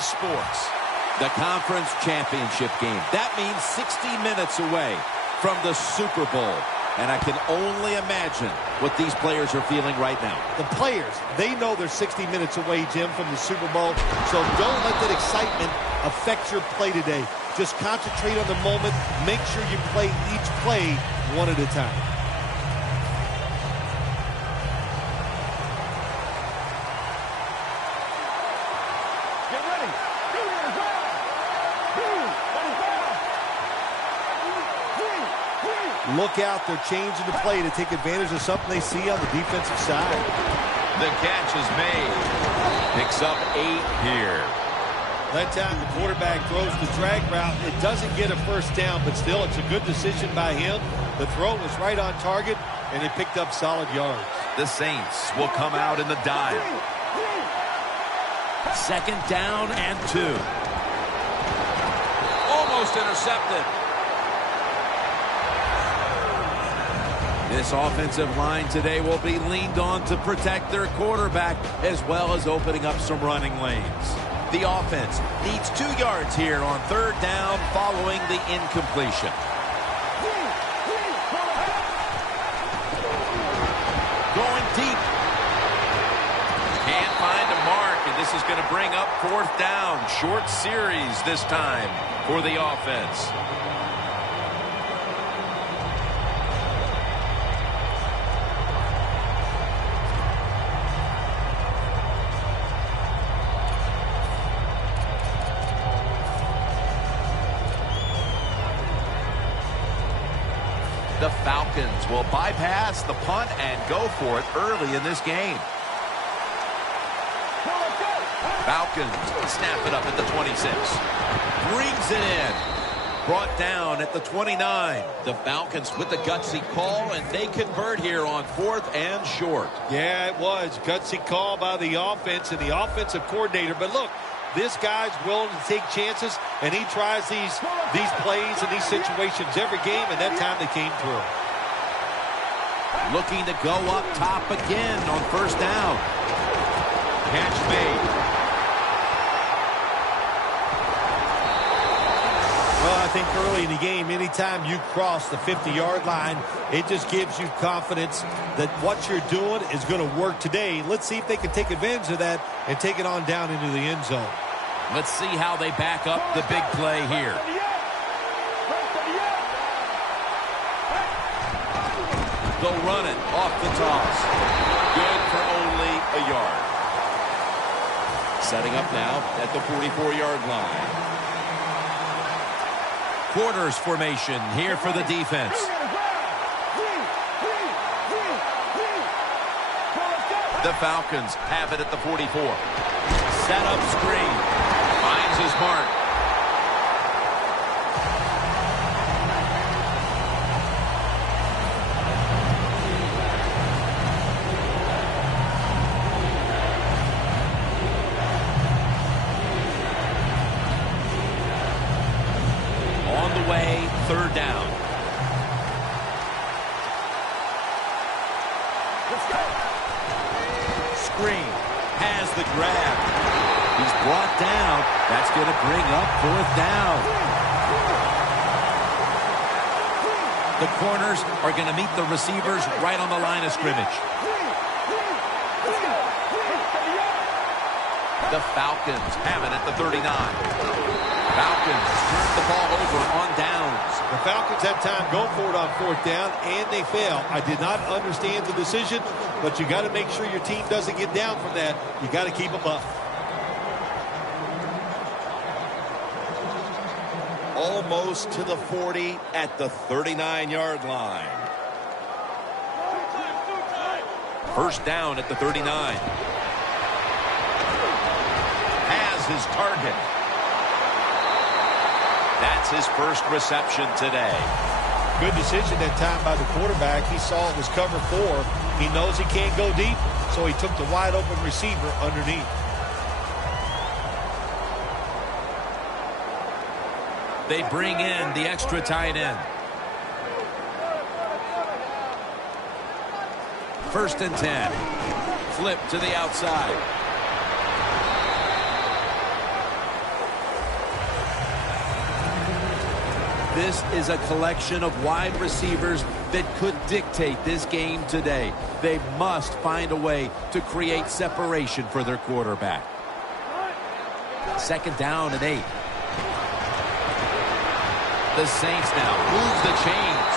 sports. The conference championship game. That means 60 minutes away from the Super Bowl. And I can only imagine what these players are feeling right now. The players, they know they're 60 minutes away, Jim, from the Super Bowl. So don't let that excitement affect your play today. Just concentrate on the moment. Make sure you play each play one at a time. Get ready. Look out, they're changing the play to take advantage of something they see on the defensive side. The catch is made. Picks up 8 here. That time the quarterback throws the drag route. It doesn't get a first down, but still it's a good decision by him. The throw was right on target, and it picked up solid yards. The Saints will come out in the dive. 2nd down and 2. Almost intercepted. This offensive line today will be leaned on to protect their quarterback as well as opening up some running lanes. The offense needs 2 yards here on 3rd down following the incompletion. Going deep. Can't find a mark, and this is going to bring up 4th down. Short series this time for the offense. The Falcons will bypass the punt and go for it early in this game. Falcons snap it up at the 26. Brings it in. Brought down at the 29. The Falcons with the gutsy call, and they convert here on 4th and short. Yeah, it was. Gutsy call by the offense and the offensive coordinator. But look, this guy's willing to take chances, and he tries these plays and these situations every game, and that time they came through. Looking to go up top again on 1st down. Catch made. Well, I think early in the game, anytime you cross the 50-yard line, it just gives you confidence that what you're doing is going to work today. Let's see if they can take advantage of that and take it on down into the end zone. Let's see how they back up the big play here. They'll run it off the toss. Good for only a yard. Setting up now at the 44-yard line. Quarters formation here for the defense. The Falcons have it at the 44. Set up screen. Finds his mark. On the way, 3rd down. Let's go. Screen has the grab. He's brought down. That's going to bring up 4th down. The corners are going to meet the receivers right on the line of scrimmage. The Falcons have it at the 39. Falcons turn the ball over on downs. The Falcons had time going for it on 4th down, and they fail. I did not understand the decision, but you got to make sure your team doesn't get down from that. You got to keep them up. Almost to the 40 at the 39-yard line. 1st down at the 39. Has his target. That's his first reception today. Good decision that time by the quarterback. He saw it was cover 4. He knows he can't go deep, so he took the wide open receiver underneath. They bring in the extra tight end. 1st and 10. Flip to the outside. This is a collection of wide receivers that could dictate this game today. They must find a way to create separation for their quarterback. 2nd down and 8. The Saints now move the chains.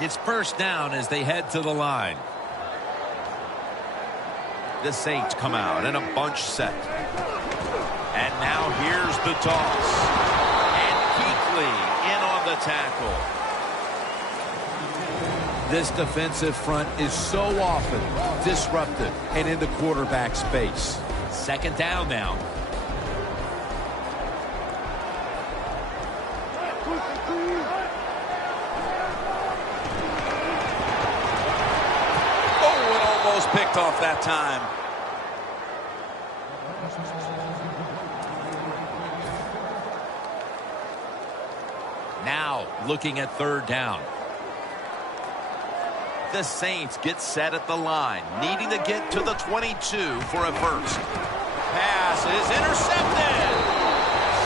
It's 1st down as they head to the line. The Saints come out in a bunch set. And now here's the toss. And Kuechly in on the tackle. This defensive front is so often disrupted and in the quarterback space. 2nd down now. Picked off that time. Now looking at 3rd down. The Saints get set at the line, needing to get to the 22 for a first. Pass is intercepted.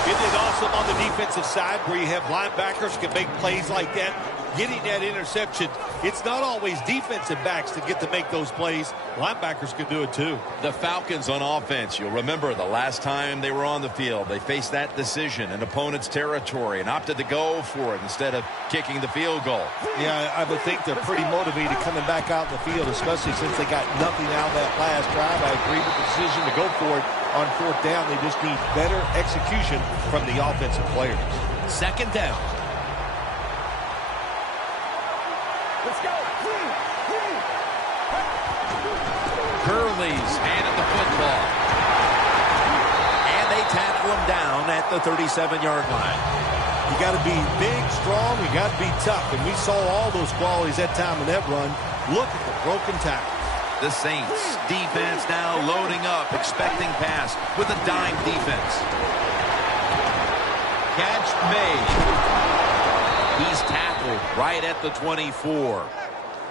Isn't it awesome on the defensive side where you have linebackers who can make plays like that? Getting that interception, it's not always defensive backs that get to make those plays. Linebackers can do it too. The Falcons on offense, you'll remember the last time they were on the field, they faced that decision in opponent's territory and opted to go for it instead of kicking the field goal. Yeah, I would think they're pretty motivated coming back out in the field, especially since they got nothing out of that last drive. I agree with the decision to go for it on 4th down. They just need better execution from the offensive players. 2nd down. Let's go. Gurley's handed the football. And they tackle him down at the 37-yard line. You got to be big, strong. You got to be tough. And we saw all those qualities that time in that run. Look at the broken tackle. The Saints defense now loading up, expecting pass with a dime defense. Catch made. He's tackled right at the 24.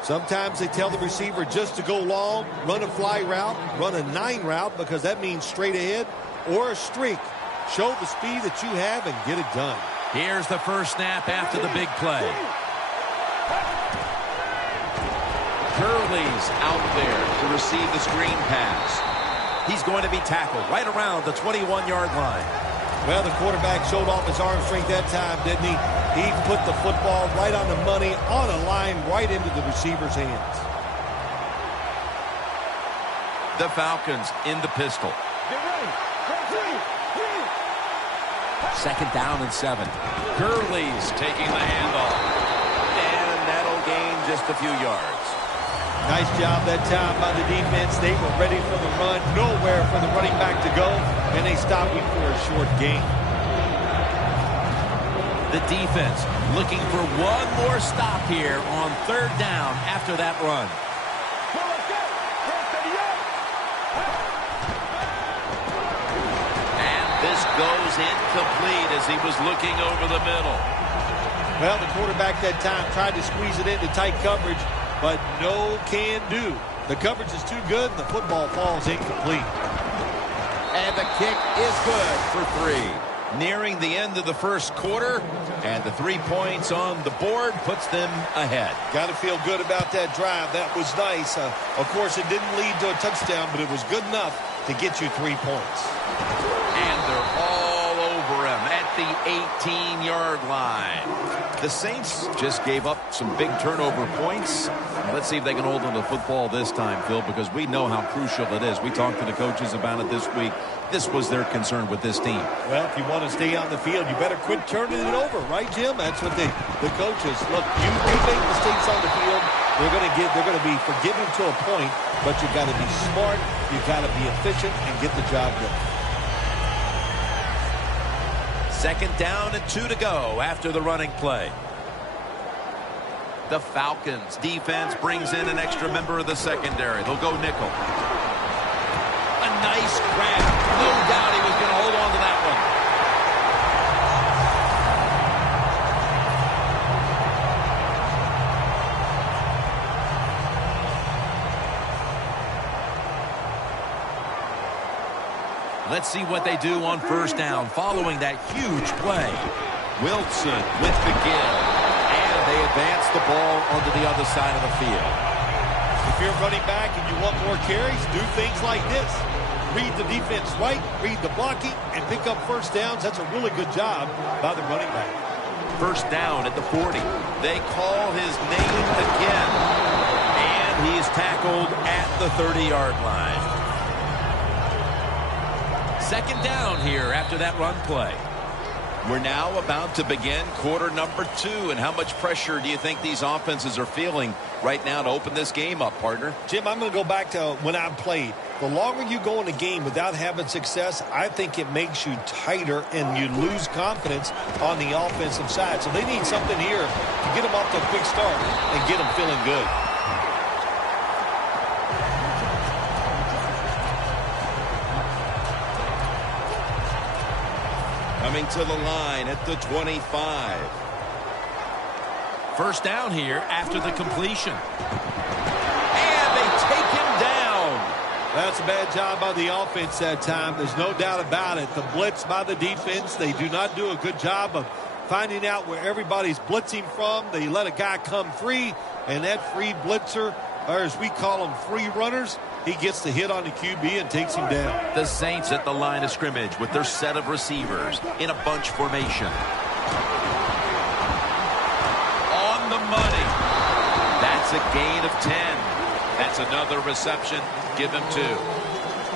Sometimes they tell the receiver just to go long, run a fly route, run a 9 route because that means straight ahead or a streak. Show the speed that you have and get it done. Here's the first snap after the big play. Gurley's out there to receive the screen pass. He's going to be tackled right around the 21-yard line. Well, the quarterback showed off his arm strength that time, didn't he? He put the football right on the money, on a line, right into the receiver's hands. The Falcons in the pistol. Get ready. 2nd down and 7. Gurley's taking the handoff. And that'll gain just a few yards. Nice job that time by the defense. They were ready for the run. Nowhere for the running back to go. And they stopped him for a short gain. The defense looking for one more stop here on 3rd down after that run. And this goes incomplete as he was looking over the middle. Well, the quarterback that time tried to squeeze it into tight coverage, but no can do. The coverage is too good, and the football falls incomplete. And the kick is good for 3. Nearing the end of the first quarter, and the 3 points on the board puts them ahead. Got to feel good about that drive. That was nice. Of course, it didn't lead to a touchdown, but it was good enough to get you 3 points. And they're all over him at the 18-yard line. The Saints just gave up some big turnover points. Let's see if they can hold on to the football this time, Phil, because we know how crucial it is. We talked to the coaches about it this week. This was their concern with this team. Well, if you want to stay on the field, you better quit turning it over, right, Jim? That's what the coaches look. You make mistakes on the field, they're going to be forgiven to a point, but you got to be smart, you got to be efficient, and get the job done. 2nd down and 2 to go after the running play. The Falcons defense brings in an extra member of the secondary. They'll go nickel. A nice grab. No doubt he was going to hold on to that one. Let's see what they do on first down following that huge play. Wilson with the give. And they advance the ball onto the other side of the field. If you're running back and you want more carries, do things like this. Read the defense right, read the blocking, and pick up first downs. That's a really good job by the running back. First down at the 40. They call his name again. And he is tackled at the 30-yard line. Second down here after that run play. We're now about to begin quarter number 2. And how much pressure do you think these offenses are feeling right now to open this game up, partner? Jim, I'm going to go back to when I played. The longer you go in a game without having success, I think it makes you tighter and you lose confidence on the offensive side. So they need something here to get them off to a quick start and get them feeling good. Coming to the line at the 25. First down here after the completion. And they take him down. That's a bad job by the offense that time. There's no doubt about it. The blitz by the defense, they do not do a good job of finding out where everybody's blitzing from. They let a guy come free, and that free blitzer, or as we call them, free runners, he gets the hit on the QB and takes him down. The Saints at the line of scrimmage with their set of receivers in a bunch formation. On the money. That's a gain of 10. That's another reception. Give him 2.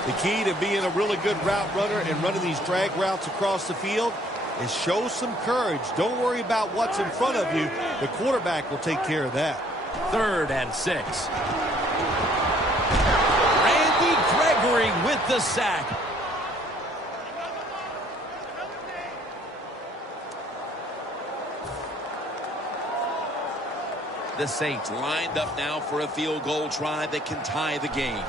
The key to being a really good route runner and running these drag routes across the field is show some courage. Don't worry about what's in front of you. The quarterback will take care of that. 3rd and 6. Randy Gregory with the sack. The Saints lined up now for a field goal try that can tie the game.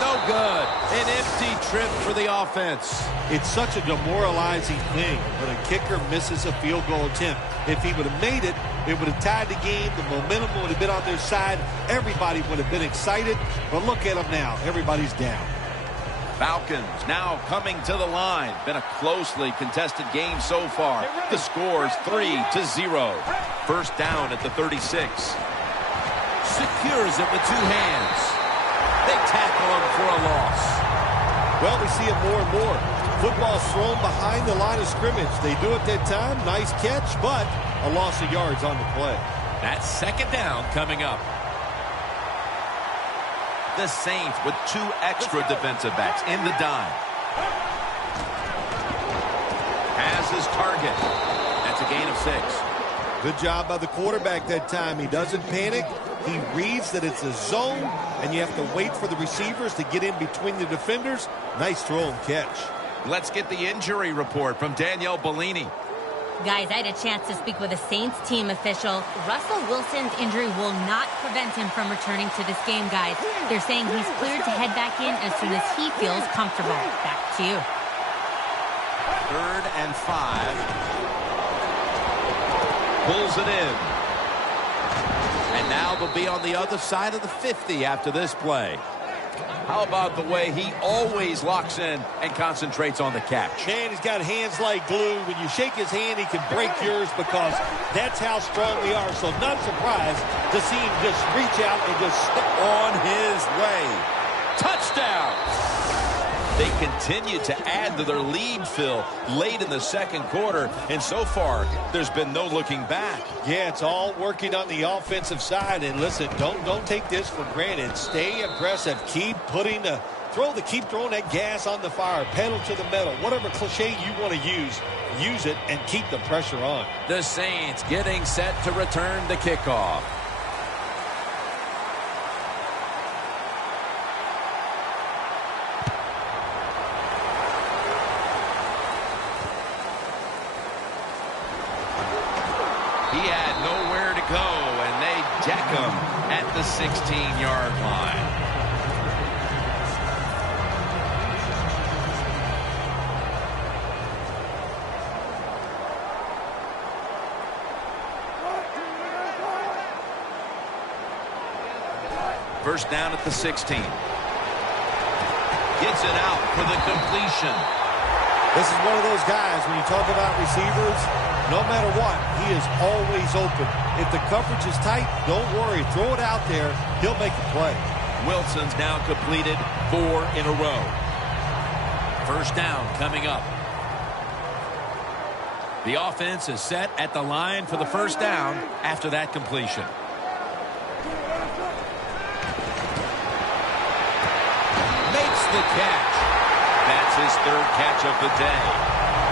No good. An empty trip for the offense. It's such a demoralizing thing when a kicker misses a field goal attempt. If he would have made it, it would have tied the game. The momentum would have been on their side. Everybody would have been excited. But look at them now. Everybody's down. Falcons now coming to the line. Been a closely contested game so far. The score's 3-0. First down at the 36. Secures it with 2 hands. They tackle him for a loss. Well, we see it more and more. Football's thrown behind the line of scrimmage. They do it that time. Nice catch, but a loss of yards on the play. That's second down coming up. The Saints with 2 extra defensive backs in the dime. Has his target. That's a gain of 6. Good job by the quarterback that time. He doesn't panic. He reads that it's a zone, and you have to wait for the receivers to get in between the defenders. Nice throw and catch. Let's get the injury report from Danielle Bellini. Guys, I had a chance to speak with a Saints team official. Russell Wilson's injury will not prevent him from returning to this game, guys. They're saying he's cleared to head back in as soon as he feels comfortable. Back to you. 3rd and 5. Pulls it in. And now they'll be on the other side of the 50 after this play. How about the way he always locks in and concentrates on the catch? Man, he's got hands like glue. When you shake his hand, he can break yours because that's how strong we are. So not surprised to see him just reach out and just on his way. Touchdown! They continue to add to their lead, Phil, late in the second quarter. And so far, there's been no looking back. Yeah, it's all working on the offensive side. And listen, don't take this for granted. Stay aggressive. Keep throwing that gas on the fire. Pedal to the metal. Whatever cliche you want to use it and keep the pressure on. The Saints getting set to return the kickoff. He had nowhere to go, and they deck him at the 16-yard line. First down at the 16. gets it out for the completion. This is one of those guys, when you talk about receivers, no matter what, he is always open. If the coverage is tight, don't worry. Throw it out there. He'll make the play. Wilson's now completed 4 in a row. First down coming up. The offense is set at the line for the first down after that completion. Makes the catch. That's his 3rd catch of the day.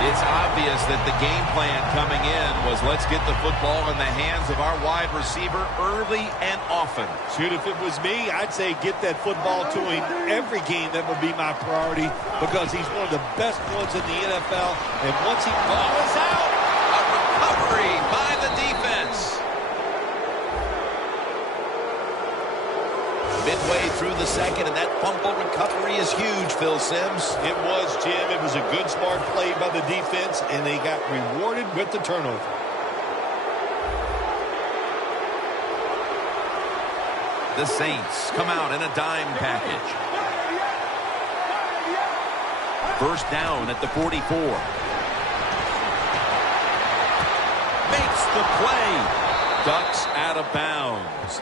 It's obvious that the game plan coming in was let's get the football in the hands of our wide receiver early and often. Shoot, if it was me, I'd say get that football to him every game. That would be my priority because he's one of the best ones in the NFL. And once he ball is out, a recovery by the defense. Midway through the second, and that fumble recovery is huge, Phil Simms. It was, Jim. It was a good, smart play by the defense, and they got rewarded with the turnover. The Saints come out in a dime package. First down at the 44. Makes the play. Ducks out of bounds.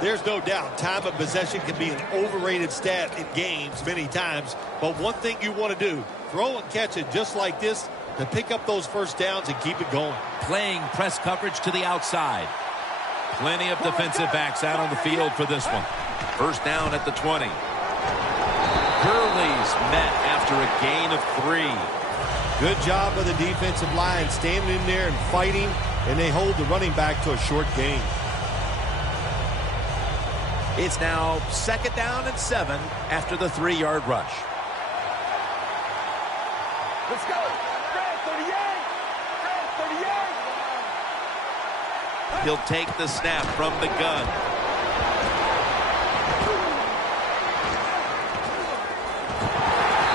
There's no doubt time of possession can be an overrated stat in games many times, but one thing you want to do, throw and catch it just like this to pick up those first downs and keep it going. Playing press coverage to the outside. Plenty of defensive backs out on the field for this one. First down at the 20. Gurley's met after a gain of 3. Good job by the defensive line standing in there and fighting, and they hold the running back to a short gain. It's now 2nd down and 7 after the 3-yard rush. Let's go. Red 38. Red 38. He'll take the snap from the gun.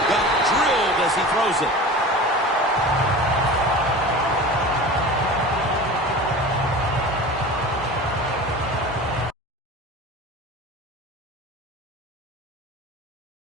Got drilled as he throws it.